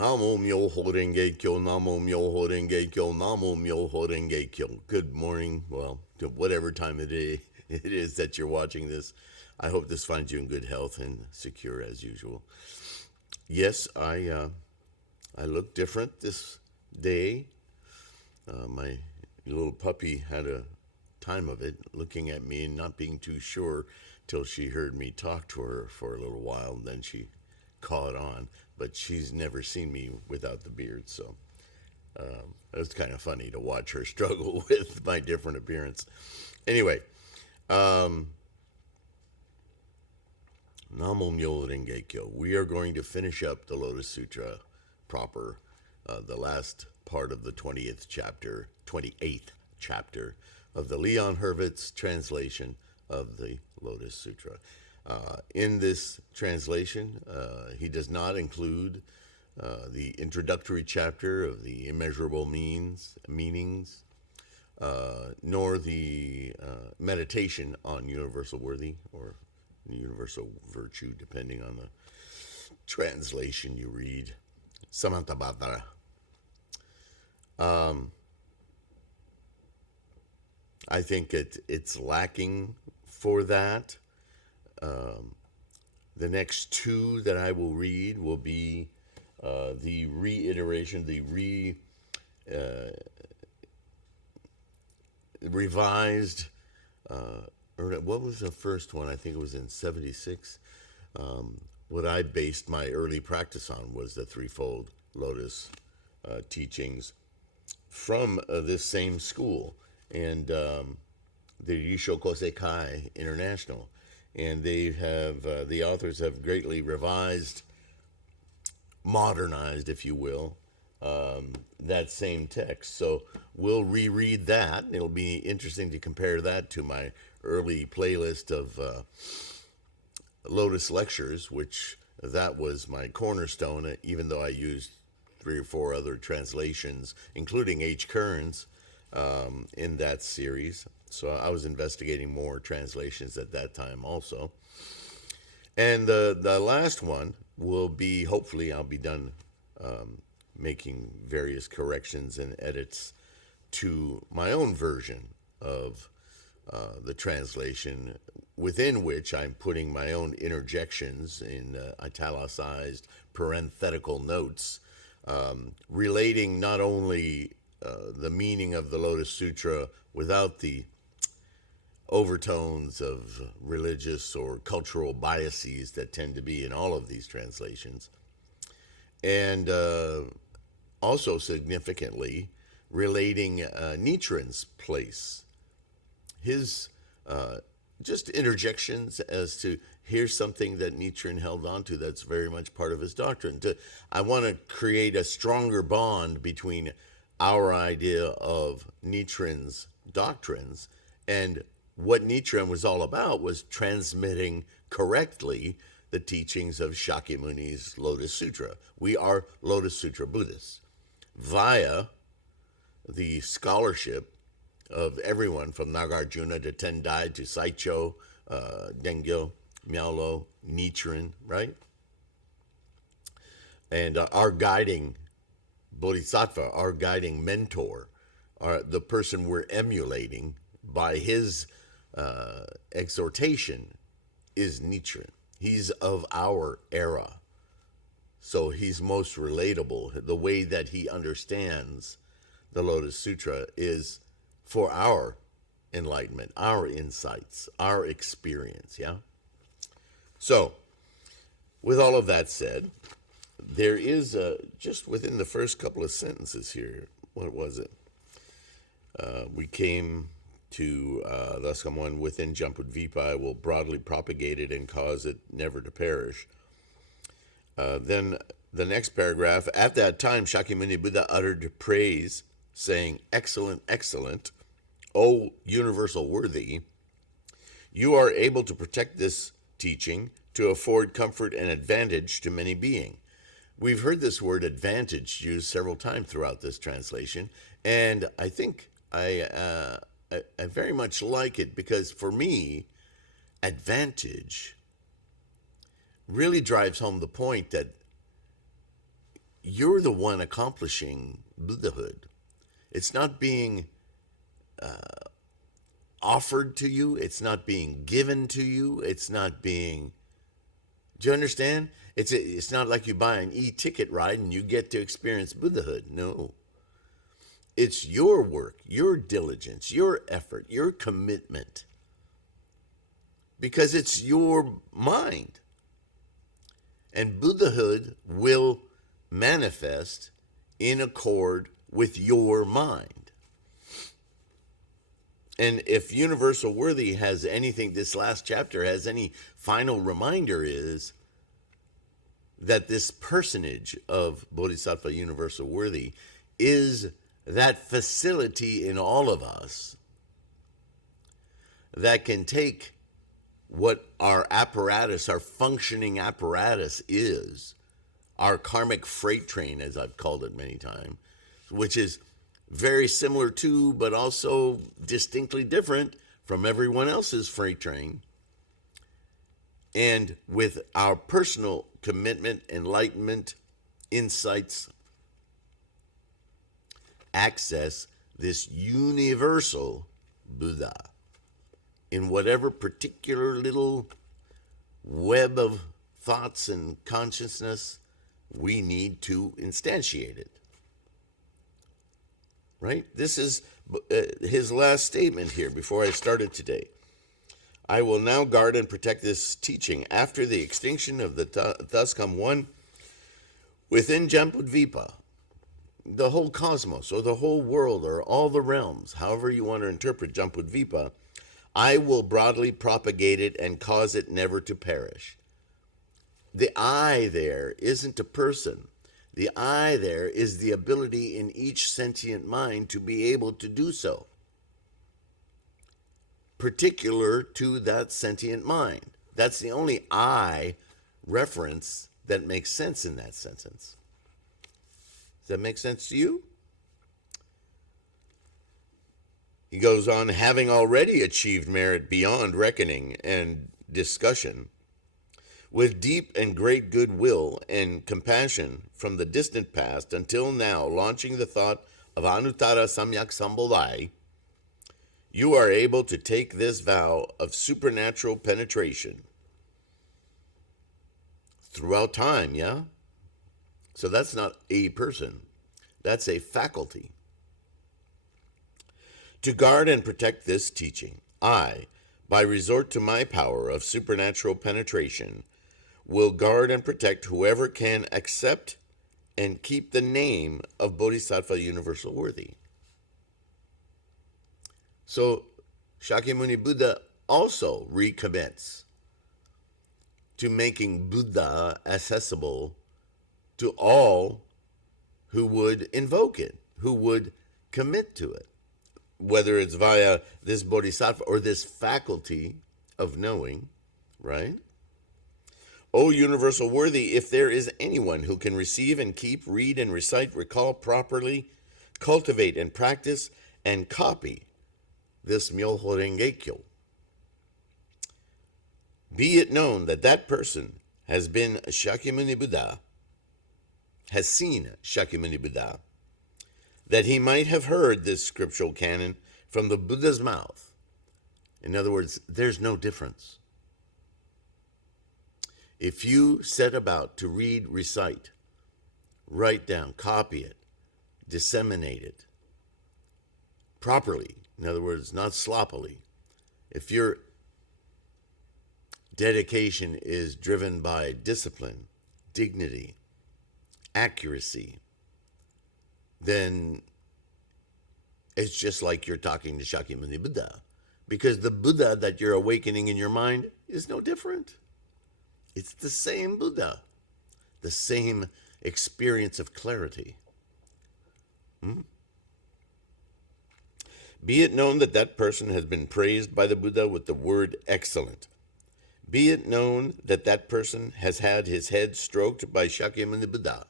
Namo Myoho Renge Kyo, Namo Myoho Renge Kyo, Namo Myoho Renge Kyo. Good morning, well, to whatever time of day it is that you're watching this. I hope this finds you in good health and secure as usual. Yes, I look different this day. My little puppy had a time of it, looking at me and not being too sure till she heard me talk to her for a little while, and then she caught on. But she's never seen me without the beard, so it was kind of funny to watch her struggle with my different appearance. Anyway, Namo Myoho Renge Kyo. We are going to finish up the Lotus Sutra proper, the last part of the 28th chapter of the Leon Hurvitz translation of the Lotus Sutra. In this translation, he does not include the introductory chapter of the immeasurable meanings, nor the meditation on universal worthy or universal virtue, depending on the translation you read. Samantabhadra. I think it's lacking for that. The next two that I will read will be the reiteration, the revised, or what was the first one? I think it was in 76. What I based my early practice on was the Threefold Lotus teachings from this same school, and the Yishoku Sekai International. And they have, the authors have greatly revised, modernized, if you will, that same text. So we'll reread that. It'll be interesting to compare that to my early playlist of Lotus lectures, which that was my cornerstone, even though I used 3 or 4 other translations, including H. Kearns, in that series. So I was investigating more translations at that time also. And the last one will be, hopefully I'll be done making various corrections and edits to my own version of the translation, within which I'm putting my own interjections in italicized parenthetical notes, relating not only the meaning of the Lotus Sutra without the overtones of religious or cultural biases that tend to be in all of these translations, and also significantly relating Nichiren's place, his just interjections as to here's something that Nichiren held on to that's very much part of his doctrine. I want to create a stronger bond between our idea of Nichiren's doctrines and what Nichiren was all about, was transmitting correctly the teachings of Shakyamuni's Lotus Sutra. We are Lotus Sutra Buddhists via the scholarship of everyone from Nagarjuna to Tendai to Saicho, Dengyo, Miaolo, Nichiren, right? And our guiding Bodhisattva, our guiding mentor, the person we're emulating by his exhortation, is Nichiren. He's of our era, so he's most relatable. The way that he understands the Lotus Sutra is for our enlightenment, our insights, our experience, yeah? So, with all of that said, there is, just within the first couple of sentences here, what was it? We came to thus come one within Jampudvipa will broadly propagate it and cause it never to perish. Then the next paragraph, at that time Shakyamuni Buddha uttered praise, saying, "Excellent, excellent, O universal worthy, you are able to protect this teaching to afford comfort and advantage to many beings." We've heard this word advantage used several times throughout this translation, and I think I very much like it, because for me, advantage really drives home the point that you're the one accomplishing Buddhahood. It's not being offered to you. It's not being given to you. It's not being, do you understand? It's not like you buy an e-ticket ride and you get to experience Buddhahood. No. It's your work, your diligence, your effort, your commitment. Because it's your mind. And Buddhahood will manifest in accord with your mind. And if Universal Worthy has anything, this last chapter has any final reminder, is that this personage of Bodhisattva Universal Worthy is that facility in all of us that can take what our apparatus, our functioning apparatus is, our karmic freight train, as I've called it many times, which is very similar to, but also distinctly different from everyone else's freight train. And with our personal commitment, enlightenment, insights, access this universal Buddha in whatever particular little web of thoughts and consciousness we need to instantiate it. Right? This is his last statement here before I started today. I will now guard and protect this teaching after the extinction of the thus come one within Jambudvipa, the whole cosmos or the whole world or all the realms, however you want to interpret Jambudvipa. I will broadly propagate it and cause it never to perish. The I there isn't a person. The I there is the ability in each sentient mind to be able to do so, particular to that sentient mind. That's the only I reference that makes sense in that sentence. Does that make sense to you? He goes on, having already achieved merit beyond reckoning and discussion, with deep and great goodwill and compassion from the distant past until now, launching the thought of Anuttara Samyak Sambodhai, you are able to take this vow of supernatural penetration throughout time, yeah? So that's not a person, that's a faculty. To guard and protect this teaching, I, by resort to my power of supernatural penetration, will guard and protect whoever can accept and keep the name of Bodhisattva Universal Worthy. So Shakyamuni Buddha also recommits to making Buddha accessible to all who would invoke it, who would commit to it, whether it's via this Bodhisattva or this faculty of knowing, right? O Universal Worthy, if there is anyone who can receive and keep, read and recite, recall properly, cultivate and practice, and copy this Myoho Rengekyo, be it known that that person has been Shakyamuni Buddha, has seen Shakyamuni Buddha, that he might have heard this scriptural canon from the Buddha's mouth. In other words, there's no difference. If you set about to read, recite, write down, copy it, disseminate it properly, in other words, not sloppily, if your dedication is driven by discipline, dignity, accuracy, then it's just like you're talking to Shakyamuni Buddha, because the Buddha that you're awakening in your mind is no different. It's the same Buddha, the same experience of clarity. Be it known that that person has been praised by the Buddha with the word excellent. Be it known that that person has had his head stroked by Shakyamuni Buddha.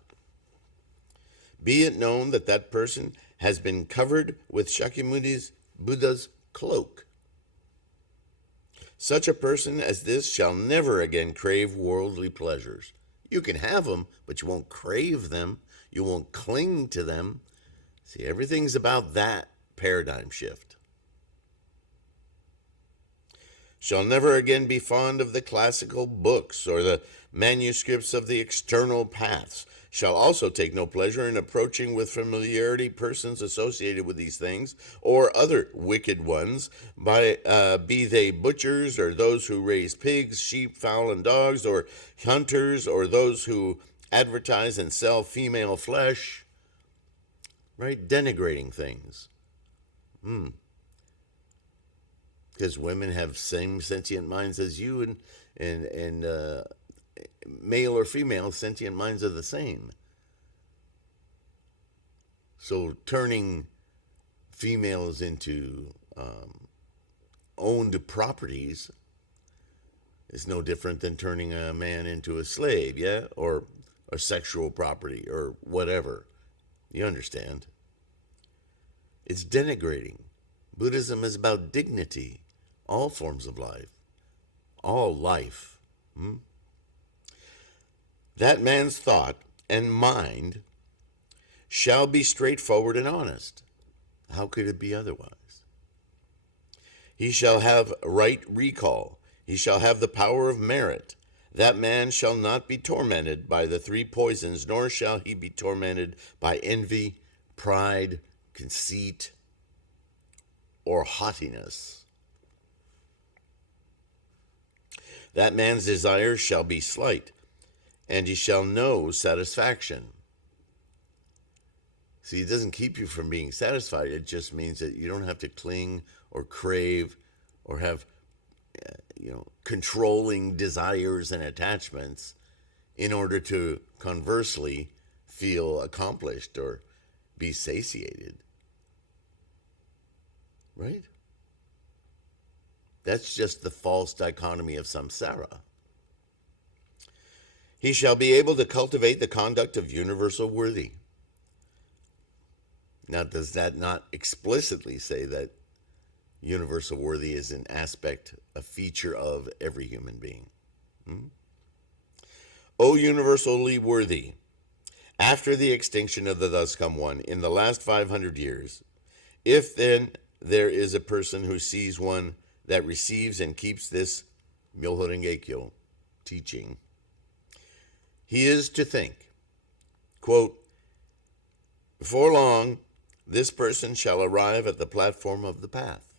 Be it known that that person has been covered with Shakyamuni Buddha's cloak. Such a person as this shall never again crave worldly pleasures. You can have them, but you won't crave them. You won't cling to them. See, everything's about that paradigm shift. Shall never again be fond of the classical books or the manuscripts of the external paths. Shall also take no pleasure in approaching with familiarity persons associated with these things, or other wicked ones, be they butchers, or those who raise pigs, sheep, fowl, and dogs, or hunters, or those who advertise and sell female flesh, right? Denigrating things. Because women have same sentient minds as you, and male or female sentient minds are the same. So turning females into owned properties is no different than turning a man into a slave, yeah? Or a sexual property or whatever. You understand? It's denigrating. Buddhism is about dignity, all forms of life, all life. That man's thought and mind shall be straightforward and honest. How could it be otherwise? He shall have right recall. He shall have the power of merit. That man shall not be tormented by the three poisons, nor shall he be tormented by envy, pride, conceit, or haughtiness. That man's desires shall be slight, and he shall know satisfaction. See, it doesn't keep you from being satisfied. It just means that you don't have to cling or crave or have, controlling desires and attachments in order to conversely feel accomplished or be satiated. Right? That's just the false dichotomy of samsara. He shall be able to cultivate the conduct of universal worthy. Now, does that not explicitly say that universal worthy is an aspect, a feature of every human being? O universally worthy, after the extinction of the thus come one, in the last 500 years, if then there is a person who sees one that receives and keeps this Myoho Renge Kyo teaching, he is to think, quote, before long, this person shall arrive at the platform of the path.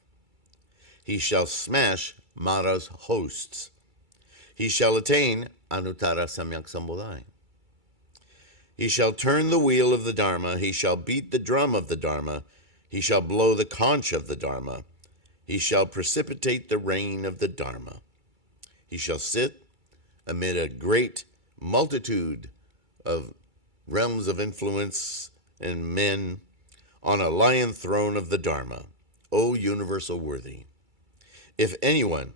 He shall smash Mara's hosts. He shall attain Anuttara Samyak Sambodhai. He shall turn the wheel of the Dharma. He shall beat the drum of the Dharma. He shall blow the conch of the Dharma. He shall precipitate the rain of the Dharma. He shall sit amid a great multitude of realms of influence and men on a lion throne of the Dharma, O universal worthy. If anyone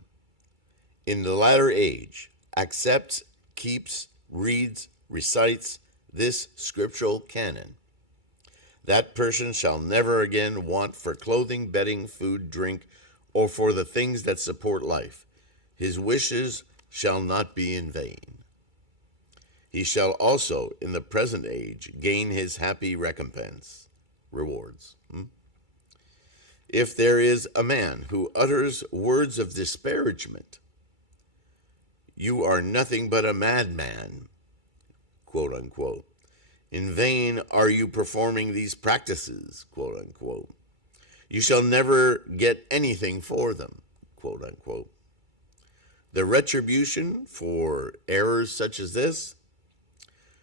in the latter age accepts, keeps, reads, recites this scriptural canon, that person shall never again want for clothing, bedding, food, drink, or for the things that support life. His wishes shall not be in vain. He shall also, in the present age, gain his happy recompense, rewards. If there is a man who utters words of disparagement, you are nothing but a madman, quote unquote. In vain are you performing these practices, quote unquote. You shall never get anything for them, quote unquote. The retribution for errors such as this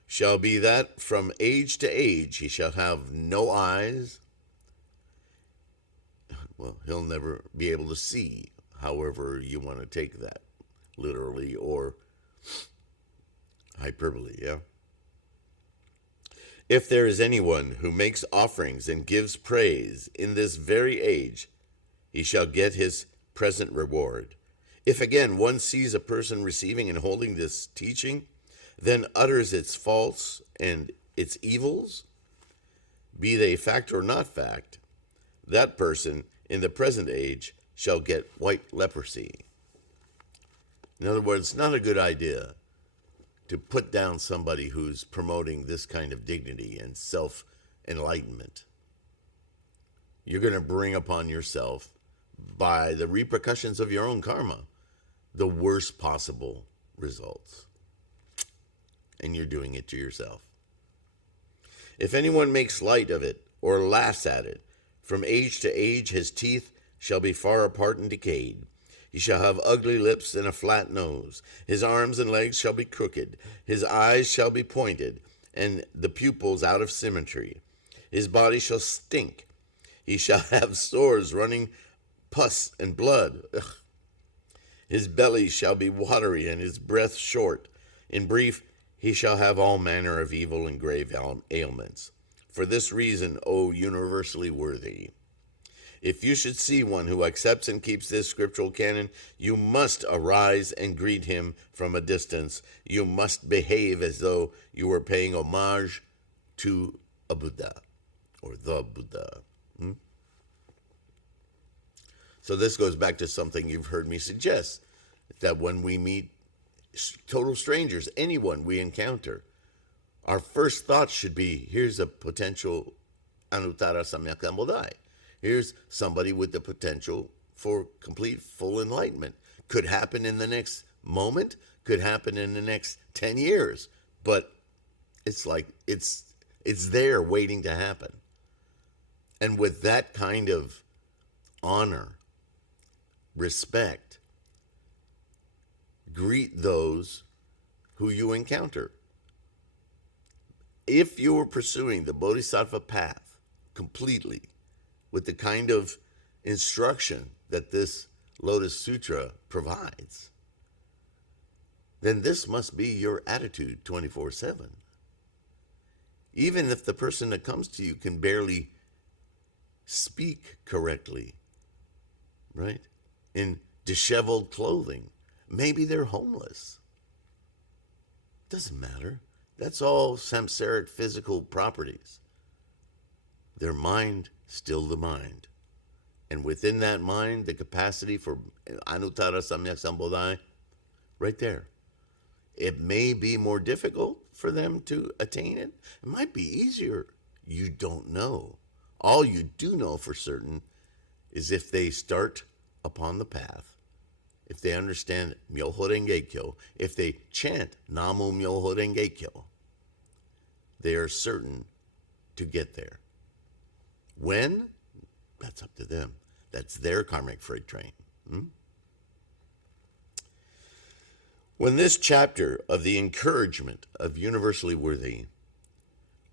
shall be that from age to age he shall have no eyes. Well, he'll never be able to see, however you want to take that, literally or hyperbole, yeah? If there is anyone who makes offerings and gives praise in this very age, he shall get his present reward. If again one sees a person receiving and holding this teaching, then utters its faults and its evils, be they fact or not fact, that person in the present age shall get white leprosy. In other words, not a good idea to put down somebody who's promoting this kind of dignity and self-enlightenment. You're going to bring upon yourself, by the repercussions of your own karma, the worst possible results. And you're doing it to yourself. If anyone makes light of it or laughs at it, from age to age his teeth shall be far apart and decayed. He shall have ugly lips and a flat nose. His arms and legs shall be crooked. His eyes shall be pointed, and the pupils out of symmetry. His body shall stink. He shall have sores running pus and blood. Ugh. His belly shall be watery and his breath short. In brief, he shall have all manner of evil and grave ailments. For this reason, O universally worthy, if you should see one who accepts and keeps this scriptural canon, you must arise and greet him from a distance. You must behave as though you were paying homage to a Buddha or the Buddha. So this goes back to something you've heard me suggest, that when we meet total strangers, anyone we encounter, our first thought should be, here's a potential Anuttara Samyak Sambodhai. Here's somebody with the potential for complete, full enlightenment. Could happen in the next moment, could happen in the next 10 years, but it's like, it's there waiting to happen. And with that kind of honor, respect, greet those who you encounter. If you are pursuing the Bodhisattva path completely, with the kind of instruction that this Lotus Sutra provides, then this must be your attitude 24/7. Even if the person that comes to you can barely speak correctly, right? In disheveled clothing. Maybe they're homeless. Doesn't matter. That's all samsaric physical properties. Their mind, still the mind. And within that mind, the capacity for Anuttara Samyak Sambodhai, right there. It may be more difficult for them to attain it. It might be easier. You don't know. All you do know for certain is if they start upon the path, if they understand Myoho Renge Kyo, if they chant Namu Myoho Renge Kyo, they are certain to get there. When? That's up to them. That's their karmic freight train. When this chapter of the encouragement of universally worthy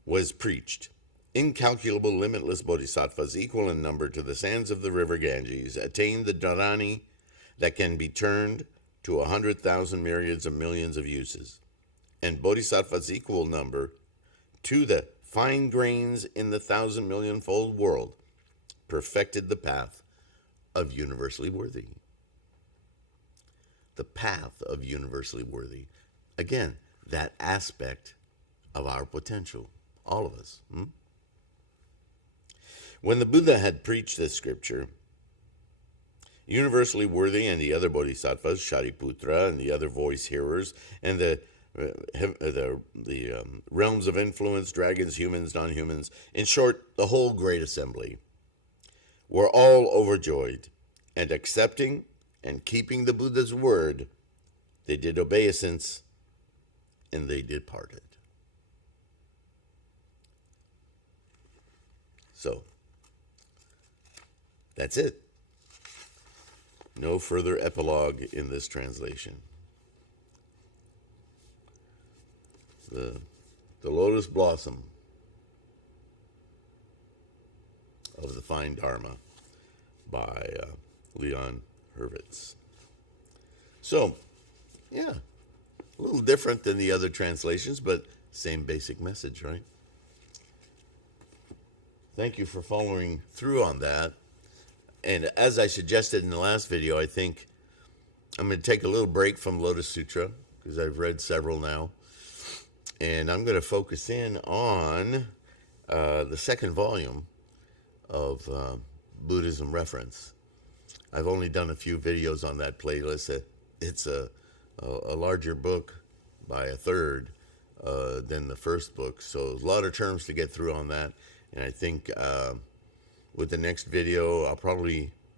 was preached, incalculable, limitless bodhisattvas, equal in number to the sands of the river Ganges, attained the dharani that can be turned to 100,000 myriads of millions of uses, and bodhisattvas equal number to the fine grains in the 1,000,000,000-fold world, perfected the path of universally worthy. The path of universally worthy. Again, that aspect of our potential, all of us. When the Buddha had preached this scripture, universally worthy and the other bodhisattvas, Shariputra and the other voice hearers, and the realms of influence, dragons, humans, non-humans, in short, the whole great assembly, were all overjoyed, and accepting and keeping the Buddha's word, they did obeisance, and they departed. So, that's it. No further epilogue in this translation. The lotus blossom of the fine Dharma by Leon Hurvitz. So, yeah, a little different than the other translations, but same basic message, right? Thank you for following through on that. And as I suggested in the last video, I think I'm going to take a little break from Lotus Sutra, because I've read several now. And I'm going to focus in on the second volume of Buddhism Reference. I've only done a few videos on that playlist. It's a larger book, by a third than the first book. So a lot of terms to get through on that. And I think with the next video,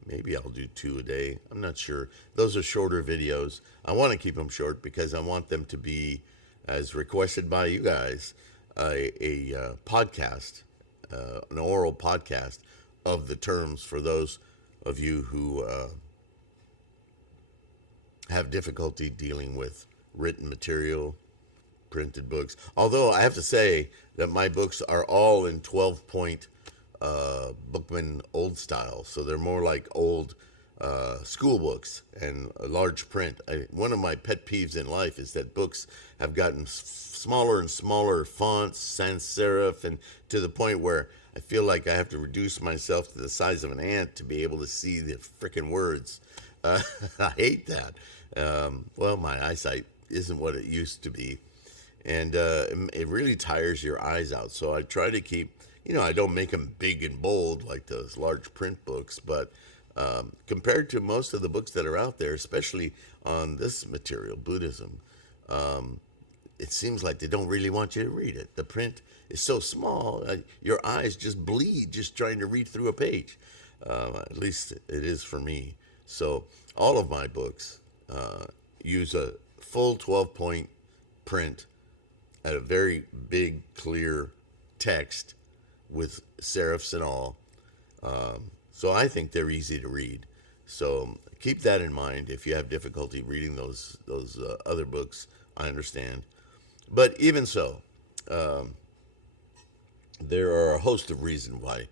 maybe I'll do 2 a day. I'm not sure. Those are shorter videos. I want to keep them short because I want them to be, as requested by you guys, a podcast, an oral podcast of the terms for those of you who have difficulty dealing with written material, printed books. Although I have to say that my books are all in 12-point Bookman old style, so they're more like old school books and a large print. One of my pet peeves in life is that books have gotten smaller and smaller fonts, sans serif, and to the point where I feel like I have to reduce myself to the size of an ant to be able to see the frickin' words. I hate that. Well, my eyesight isn't what it used to be, and it really tires your eyes out. So I try to keep, I don't make them big and bold like those large print books, but compared to most of the books that are out there, especially on this material, Buddhism, it seems like they don't really want you to read it. The print is so small, your eyes just bleed just trying to read through a page. At least it is for me. So all of my books use a full 12-point print at a very big, clear text with serifs and all. So I think they're easy to read. So keep that in mind. If you have difficulty reading those other books, I understand. But even so, there are a host of reasons why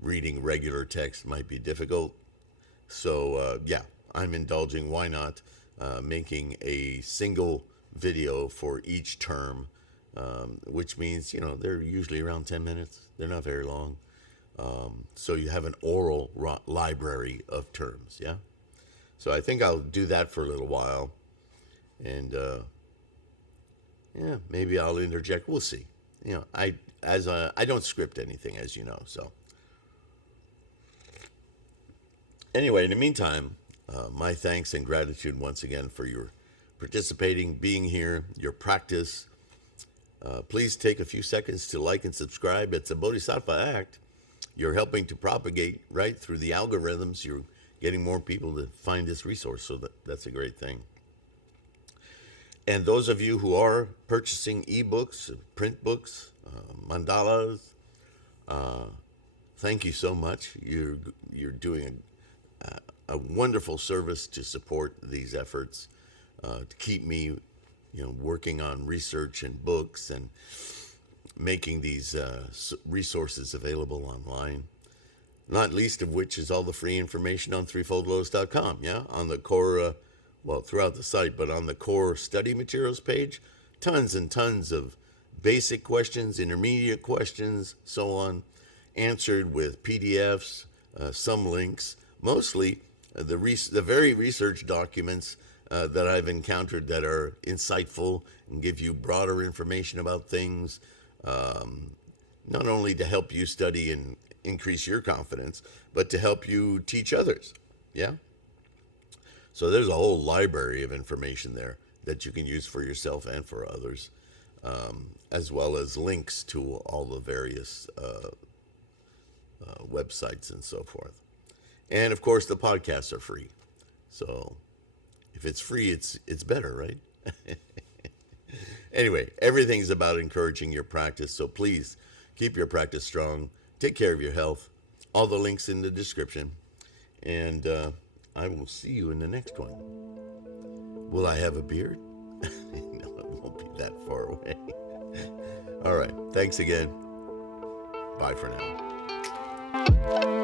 reading regular text might be difficult. So yeah, I'm indulging. Why not making a single video for each term, which means, they're usually around 10 minutes. They're not very long. So you have an oral library of terms, yeah? So I think I'll do that for a little while. And, yeah, maybe I'll interject. We'll see. I don't script anything, as you know, so. Anyway, in the meantime, my thanks and gratitude once again for your participating, being here, your practice. Please take a few seconds to like and subscribe. It's a Bodhisattva act. You're helping to propagate right through the algorithms. You're getting more people to find this resource, so that's a great thing. And those of you who are purchasing ebooks, print books, mandalas, thank you so much. You're doing a wonderful service to support these efforts, to keep me, working on research and books and making these resources available online. Not least of which is all the free information on threefoldlotus.com, yeah? On the core, throughout the site, but on the core study materials page, tons and tons of basic questions, intermediate questions, so on, answered with PDFs, some links, mostly the very research documents that I've encountered that are insightful and give you broader information about things, not only to help you study and increase your confidence, but to help you teach others, yeah? So there's a whole library of information there that you can use for yourself and for others, as well as links to all the various websites and so forth. And of course, the podcasts are free. So if it's free, it's better, right? Anyway, everything's about encouraging your practice. So please keep your practice strong. Take care of your health. All the links in the description. And I will see you in the next one. Will I have a beard? No, it won't be that far away. All right. Thanks again. Bye for now.